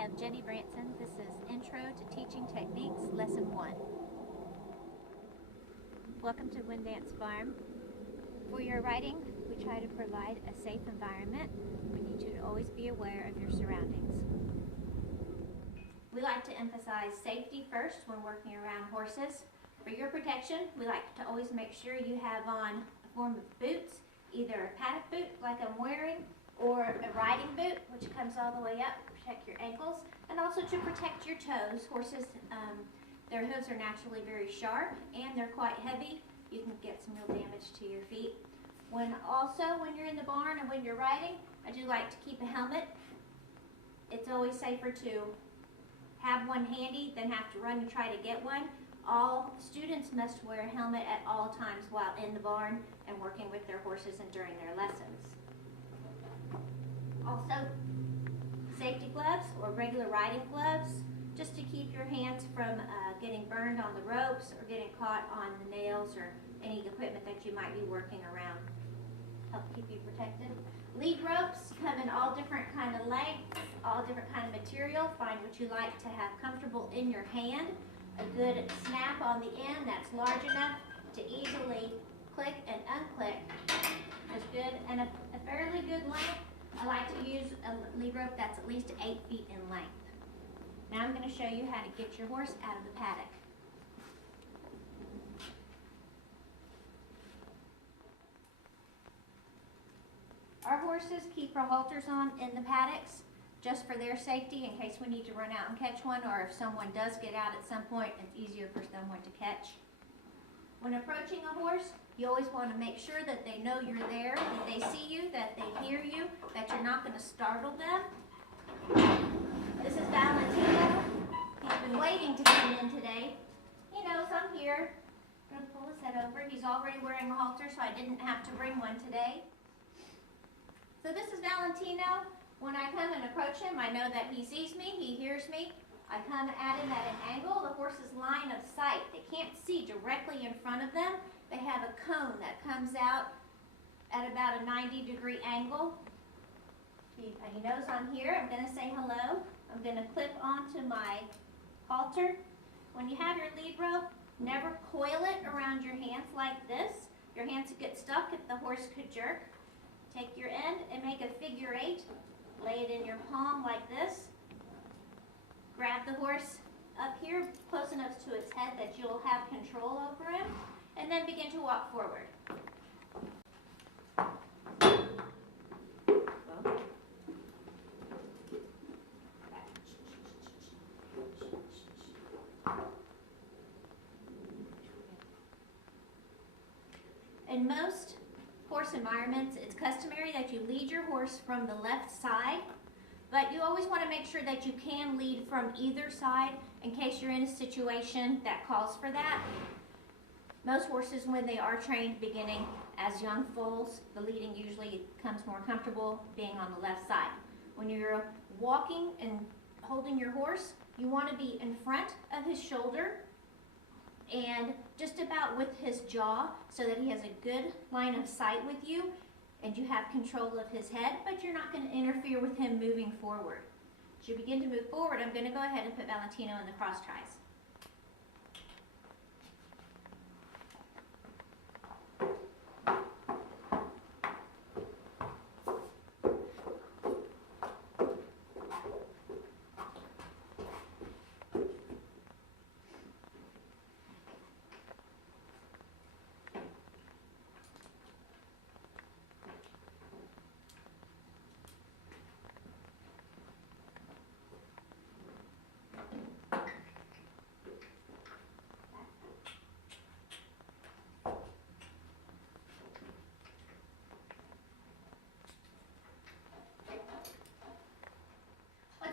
Hi, I'm Jenny Branson. This is Intro to Teaching Techniques, Lesson 1. Welcome to Windance Farm. For your writing, we try to provide a safe environment. We need you to always be aware of your surroundings. We like to emphasize safety first when working around horses. For your protection, we like to always make sure you have on a form of boots, either a paddock boot like I'm wearing, or a riding boot, which comes all the way up to protect your ankles, and also to protect your toes. Horses, their hooves are naturally very sharp, and they're quite heavy. You can get some real damage to your feet. When you're in the barn and when you're riding, I do like to keep a helmet. It's always safer to have one handy than have to run and try to get one. All students must wear a helmet at all times while in the barn and working with their horses and during their lessons. Also, safety gloves or regular riding gloves, just to keep your hands from getting burned on the ropes or getting caught on the nails or any equipment that you might be working around. Help keep you protected. Lead ropes come in all different kind of lengths, all different kind of material. Find what you like to have comfortable in your hand. A good snap on the end that's large enough to easily click and unclick is good, and a fairly good length. I like to use a lead rope that's at least 8 feet in length. Now I'm going to show you how to get your horse out of the paddock. Our horses keep our halters on in the paddocks just for their safety in case we need to run out and catch one, or if someone does get out at some point, it's easier for someone to catch. When approaching a horse, you always want to make sure that they know you're there, that they see you, that they hear you, that you're not going to startle them. This is Valentino. He's been waiting to come in today. He knows I'm here. I'm going to pull his head over. He's already wearing a halter, so I didn't have to bring one today. So this is Valentino. When I come and approach him, I know that he sees me, he hears me. I come at him at an angle. The horse's line of sight, they can't see directly in front of them. They have a cone that comes out at about a 90-degree angle. He knows I'm here. I'm going to say hello. I'm going to clip onto my halter. When you have your lead rope, never coil it around your hands like this. Your hands could get stuck if the horse could jerk. Take your end and make a figure 8. Lay it in your palm like this. Grab the horse up here, close enough to its head that you'll have control over him, and then begin to walk forward. In most horse environments, it's customary that you lead your horse from the left side, but you always want to make sure that you can lead from either side in case you're in a situation that calls for that. Most horses, when they are trained beginning as young foals, the leading usually comes more comfortable being on the left side. When you're walking and holding your horse, you want to be in front of his shoulder and just about with his jaw so that he has a good line of sight with you and you have control of his head, but you're not going to interfere with him moving forward. As you begin to move forward, I'm going to go ahead and put Valentino in the cross ties.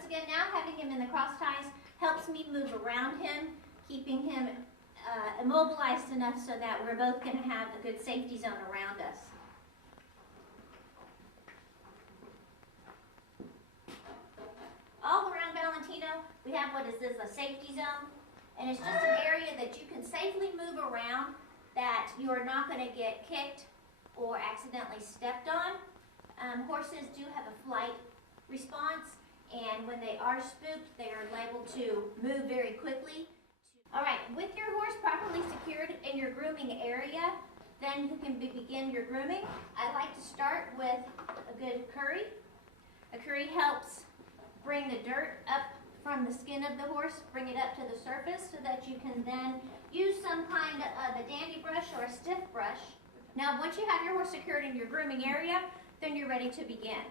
Again, now having him in the cross ties helps me move around him, keeping him immobilized enough so that we're both going to have a good safety zone around us. All around Valentino, we have what is this, a safety zone, and it's just an area that you can safely move around that you are not going to get kicked or accidentally stepped on. Horses do have a flight response, And when they are spooked, they are able to move very quickly. All right, with your horse properly secured in your grooming area, then you can begin your grooming. I like to start with a good curry. A curry helps bring the dirt up from the skin of the horse, bring it up to the surface so that you can then use some kind of a dandy brush or a stiff brush. Now, once you have your horse secured in your grooming area, then you're ready to begin.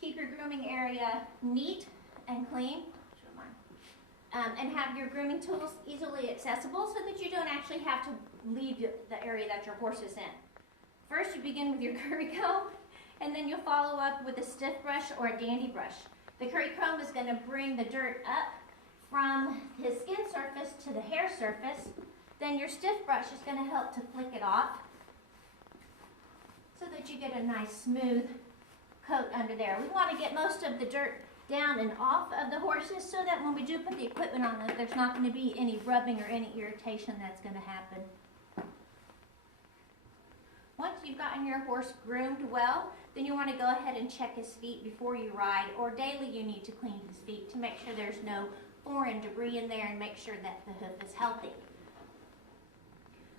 Keep your grooming area neat and clean, and have your grooming tools easily accessible so that you don't actually have to leave the area that your horse is in. First, you begin with your curry comb, and then you'll follow up with a stiff brush or a dandy brush. The curry comb is going to bring the dirt up from his skin surface to the hair surface. Then your stiff brush is going to help to flick it off so that you get a nice smooth coat under there. We want to get most of the dirt down and off of the horses so that when we do put the equipment on them, there's not going to be any rubbing or any irritation that's going to happen. Once you've gotten your horse groomed well, then you want to go ahead and check his feet before you ride, or daily you need to clean his feet to make sure there's no foreign debris in there and make sure that the hoof is healthy.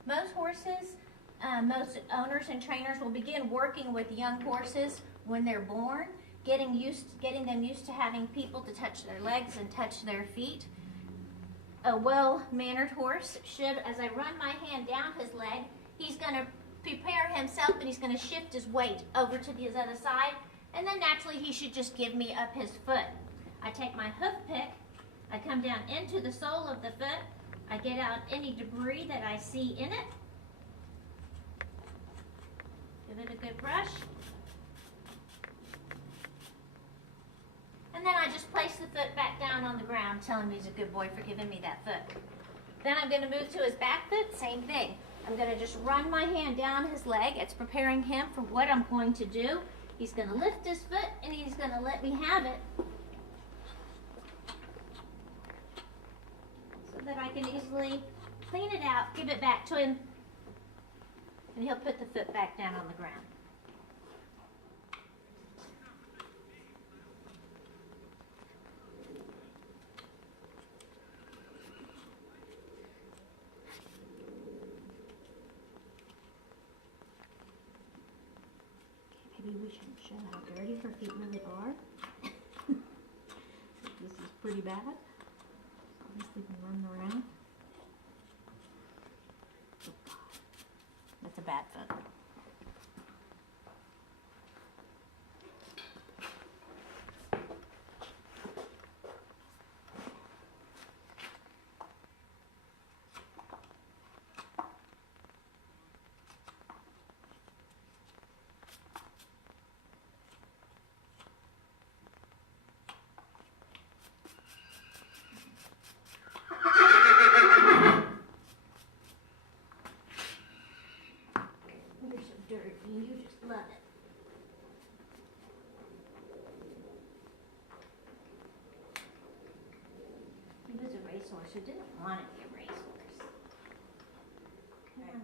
Most horses, most owners and trainers will begin working with young horses when they're born, getting them used to having people to touch their legs and touch their feet. A well-mannered horse should, as I run my hand down his leg, he's going to prepare himself and he's going to shift his weight over to the other side, and then naturally he should just give me up his foot. I take my hoof pick, I come down into the sole of the foot, I get out any debris that I see in it, give it a good brush, and then I just place the foot back down on the ground, telling me he's a good boy for giving me that foot. Then I'm going to move to his back foot, same thing. I'm going to just run my hand down his leg. It's preparing him for what I'm going to do. He's going to lift his foot and he's going to let me have it so that I can easily clean it out, give it back to him, and he'll put the foot back down on the ground. Maybe we should show how dirty her feet really are. This is pretty bad. Obviously, we can run around. Oh God, that's a bad foot. Dirty, and you just love it. He was a racehorse who didn't want to be a racehorse. Right.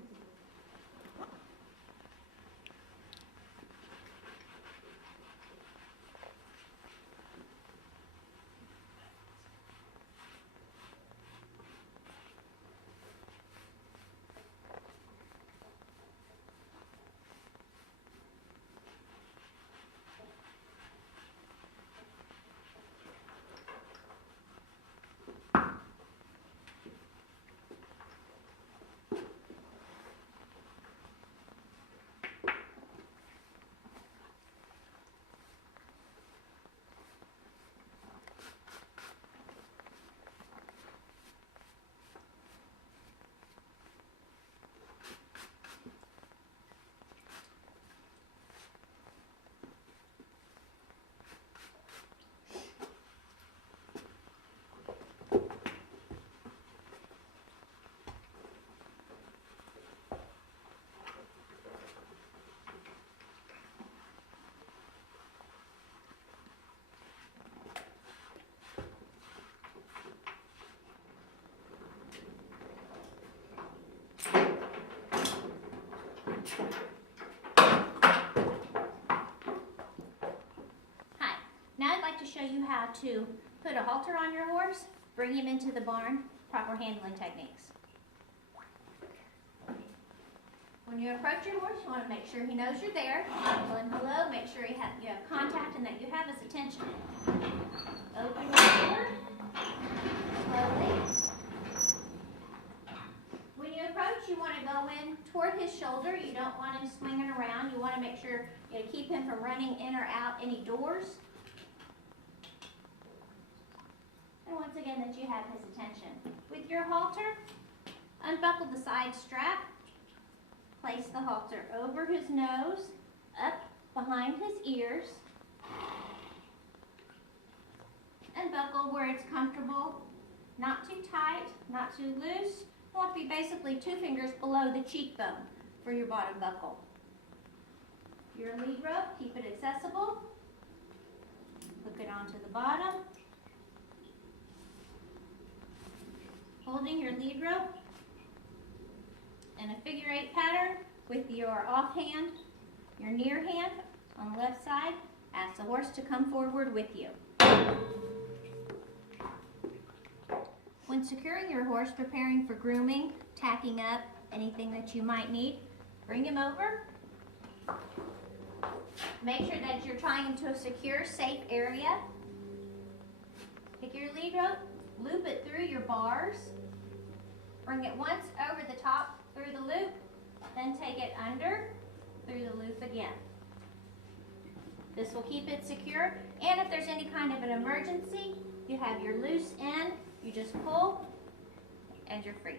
show you how to put a halter on your horse, bring him into the barn, proper handling techniques. When you approach your horse, you want to make sure he knows you're there. Tell him hello, make sure you have contact and that you have his attention. Open your door, slowly. When you approach, you want to go in toward his shoulder. You don't want him swinging around. You want to make sure you keep him from running in or out any doors. And once again, that you have his attention. With your halter, unbuckle the side strap. Place the halter over his nose, up behind his ears, and buckle where it's comfortable. Not too tight, not too loose. You want to be basically 2 fingers below the cheekbone for your bottom buckle. Your lead rope, keep it accessible. Hook it onto the bottom. Holding your lead rope in a figure 8 pattern with your offhand, your near hand on the left side. Ask the horse to come forward with you. When securing your horse, preparing for grooming, tacking up, anything that you might need, bring him over. Make sure that you're tying him to a secure, safe area. Take your lead rope, loop it through your bars. Bring it once over the top through the loop, then take it under through the loop again. This will keep it secure, and if there's any kind of an emergency, you have your loose end, you just pull and you're free.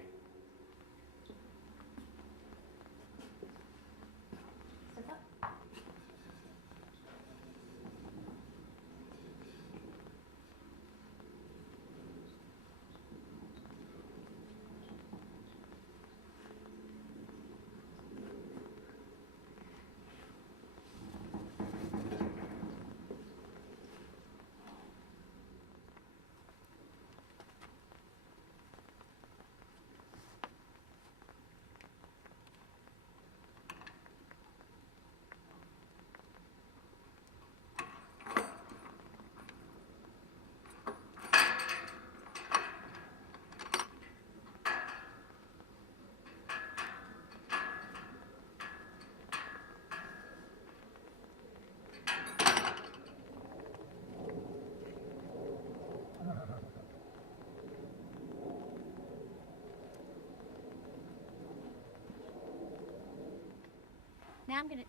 Now I'm going to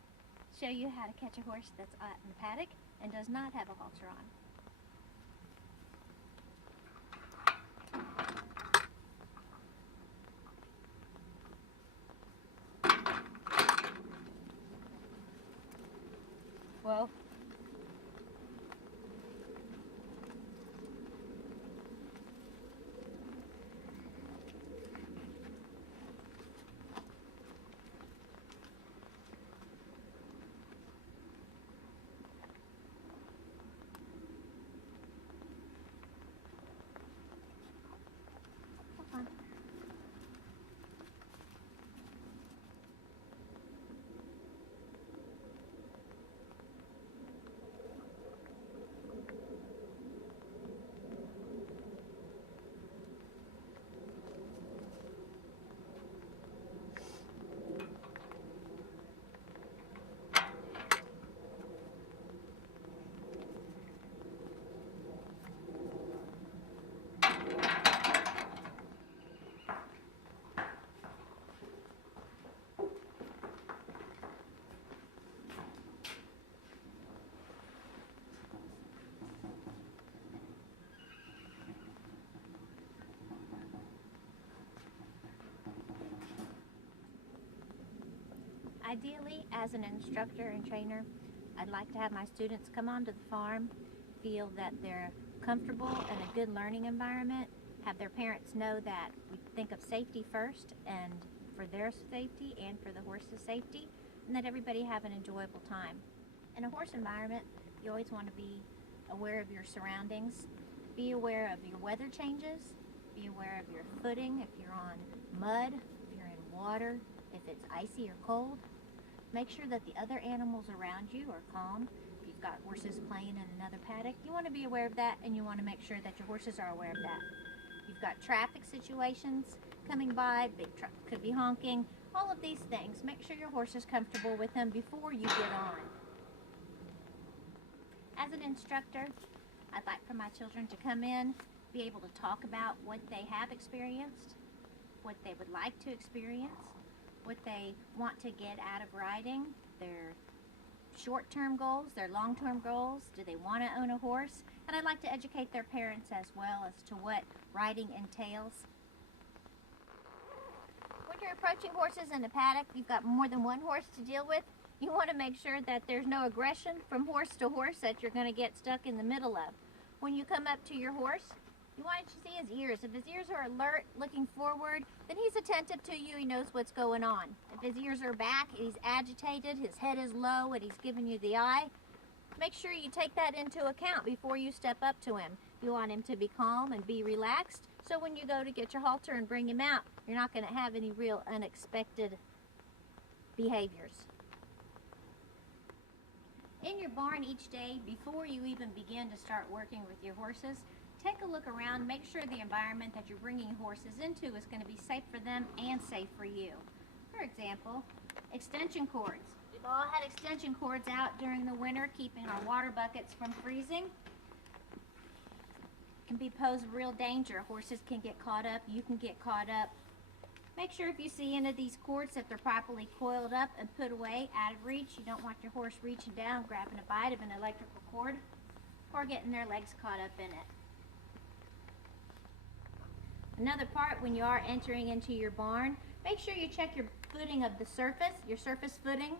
show you how to catch a horse that's out in the paddock and does not have a halter on. Well, ideally, as an instructor and trainer, I'd like to have my students come onto the farm, feel that they're comfortable in a good learning environment, have their parents know that we think of safety first and for their safety and for the horse's safety, and that everybody have an enjoyable time. In a horse environment, you always want to be aware of your surroundings, be aware of your weather changes, be aware of your footing, if you're on mud, if you're in water, if it's icy or cold. Make sure that the other animals around you are calm. If you you've got horses playing in another paddock. You want to be aware of that, and you want to make sure that your horses are aware of that. You've got traffic situations coming by, big truck could be honking, all of these things. Make sure your horse is comfortable with them before you get on. As an instructor, I'd like for my children to come in, be able to talk about what they have experienced, what they would like to experience, what they want to get out of riding, their short-term goals, their long-term goals, do they want to own a horse? And I'd like to educate their parents as well as to what riding entails. When you're approaching horses in a paddock, you've got more than one horse to deal with. You want to make sure that there's no aggression from horse to horse that you're going to get stuck in the middle of. When you come up to your horse, you want to see his ears. If his ears are alert, looking forward, then he's attentive to you. He knows what's going on. If his ears are back, he's agitated, his head is low, and he's giving you the eye, make sure you take that into account before you step up to him. You want him to be calm and be relaxed, so when you go to get your halter and bring him out, you're not going to have any real unexpected behaviors. In your barn each day, before you even begin to start working with your horses, take a look around, make sure the environment that you're bringing horses into is going to be safe for them and safe for you. For example, extension cords. We've all had extension cords out during the winter, keeping our water buckets from freezing. Can be pose real danger. Horses can get caught up, you can get caught up. Make sure if you see any of these cords that they're properly coiled up and put away out of reach. You don't want your horse reaching down, grabbing a bite of an electrical cord, or getting their legs caught up in it. Another part, when you are entering into your barn, make sure you check your footing of the surface, your surface footing.